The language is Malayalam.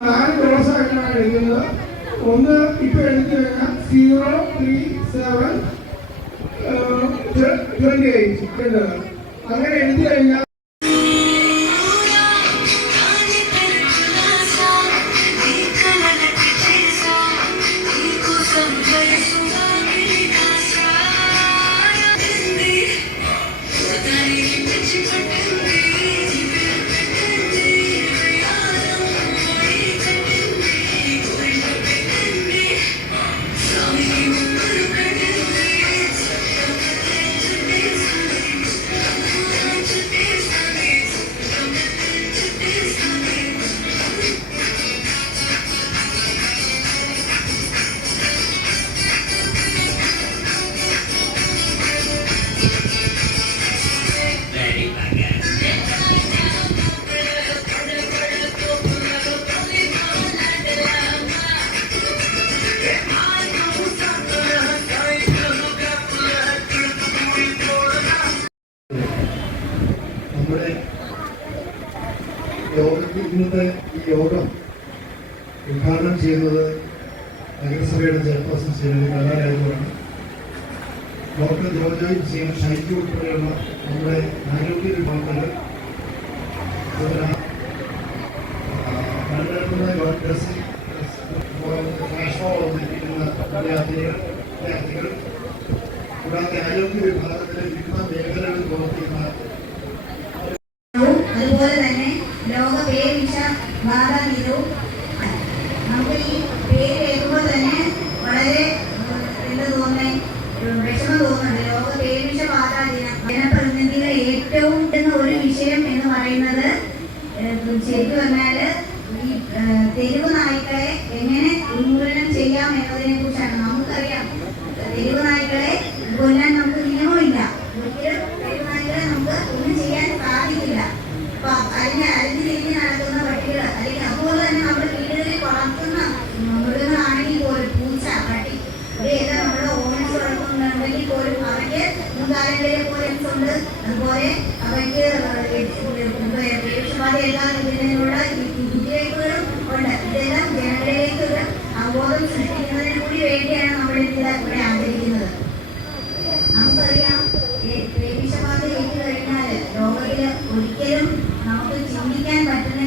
നാല് ദിവസമായിട്ടാണ് എഴുതുന്നത് ഒന്ന് ഇപ്പൊ എഴുതി കഴിഞ്ഞാൽ zero three seven twenty eight അങ്ങനെ എഴുതി കഴിഞ്ഞാൽ ഇന്നത്തെ ഈ യോഗം ഉദ്ഘാടനം ചെയ്യുന്നത് നഗരസഭയുടെ ചെയർപേഴ്സൺ ശ്രീമതി കലാരാജുവാണ് ഡോക്ടർ ജോജോയ് എം ഷൈജു ഉൾപ്പെടെയുള്ള നമ്മുടെ ആരോഗ്യ വിഭാഗങ്ങൾ വിദ്യാർത്ഥികൾ കൂടാതെ ആരോഗ്യ വിഭാഗത്തിലെ വിവിധ മേഖലകളിൽ പ്രവർത്തിക്കുന്ന അതുപോലെ തന്നെ ലോക പേരിഷ ബാധ ദിനവും നമുക്ക് ഈ വളരെ എന്താ തോന്നുന്നത് വിഷമം തോന്നുന്നുണ്ട്. ലോക പേരിഷ ബാധ ദിനം ജനപ്രതിനിധികൾ ഏറ്റവും കിട്ടുന്ന ഒരു വിഷയം എന്ന് പറയുന്നത് ശരിക്കും പറഞ്ഞാൽ ഈ തെരുവ് നായ്ക്കളെ മുൻകാലങ്ങളിൽ പോലീസ് ഉണ്ട്. അതുപോലെ അവയ്ക്ക് ഭീഷണബാധ ഉണ്ട്. ഇതെല്ലാം ജനങ്ങളിലേക്ക് ഒരു അവബോധം സൃഷ്ടിക്കുന്നതിന് കൂടി വേണ്ടിയാണ് നമ്മൾ ഇതിനെ ഇവിടെ ആഗ്രഹിക്കുന്നത്. നമുക്കറിയാം വിഷബാധ ഏറ്റു കഴിഞ്ഞാൽ ലോകത്തിൽ ഒരിക്കലും നമുക്ക് ചിന്തിക്കാൻ പറ്റുന്ന